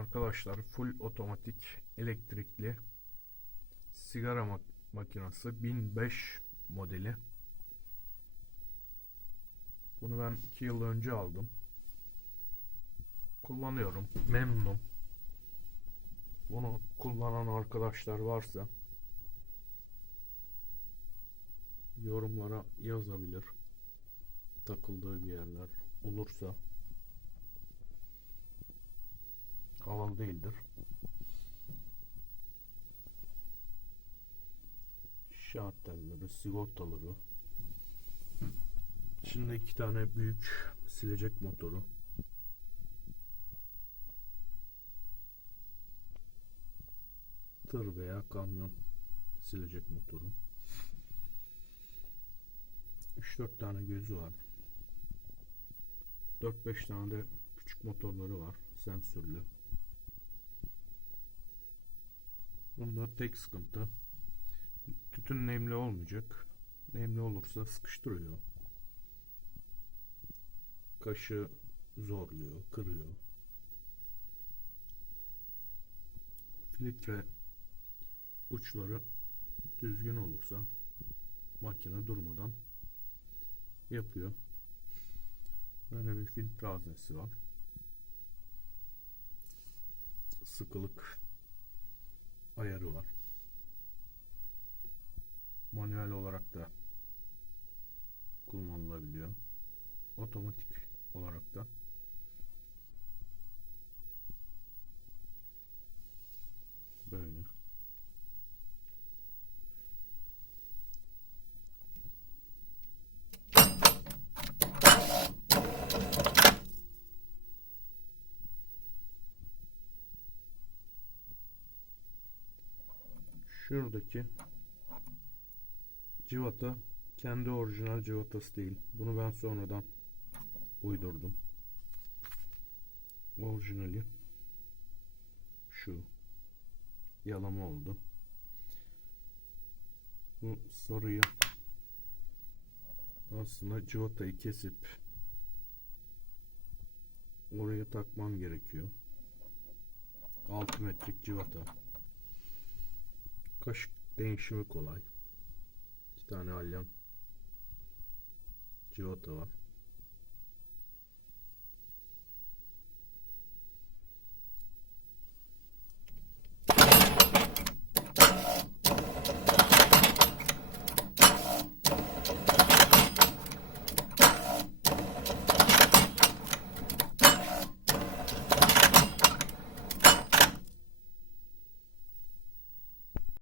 arkadaşlar full otomatik elektrikli sigara mak- makinesi 1005 modeli. Bunu ben 2 yıl önce aldım. Kullanıyorum. Memnunum. Bunu kullanan arkadaşlar varsa yorumlara yazabilir. Takıldığı bir yerler olursa havalı değildir. Şahat sigortaları. Şimdi iki tane büyük silecek motoru. Tır veya kamyon silecek motoru. 3-4 tane gözü var. 4-5 tane de küçük motorları var. Sensörlü. Bunda tek sıkıntı tütün nemli olmayacak. Nemli olursa sıkıştırıyor. Kaşı zorluyor, kırıyor. Filtre uçları düzgün olursa makine durmadan yapıyor. Böyle bir filtre haznesi var. Sıkılık ayarı var. Manuel olarak da kullanılabiliyor. Otomatik olarak da böyle. Şuradaki civata kendi orijinal civatası değil. Bunu ben sonradan uydurdum. Orijinali şu yalama oldu. Bu sarıyı aslında civatayı kesip oraya takmam gerekiyor. 6 metrik civata. Kaşık değişimi kolay. İki tane alyan civata var.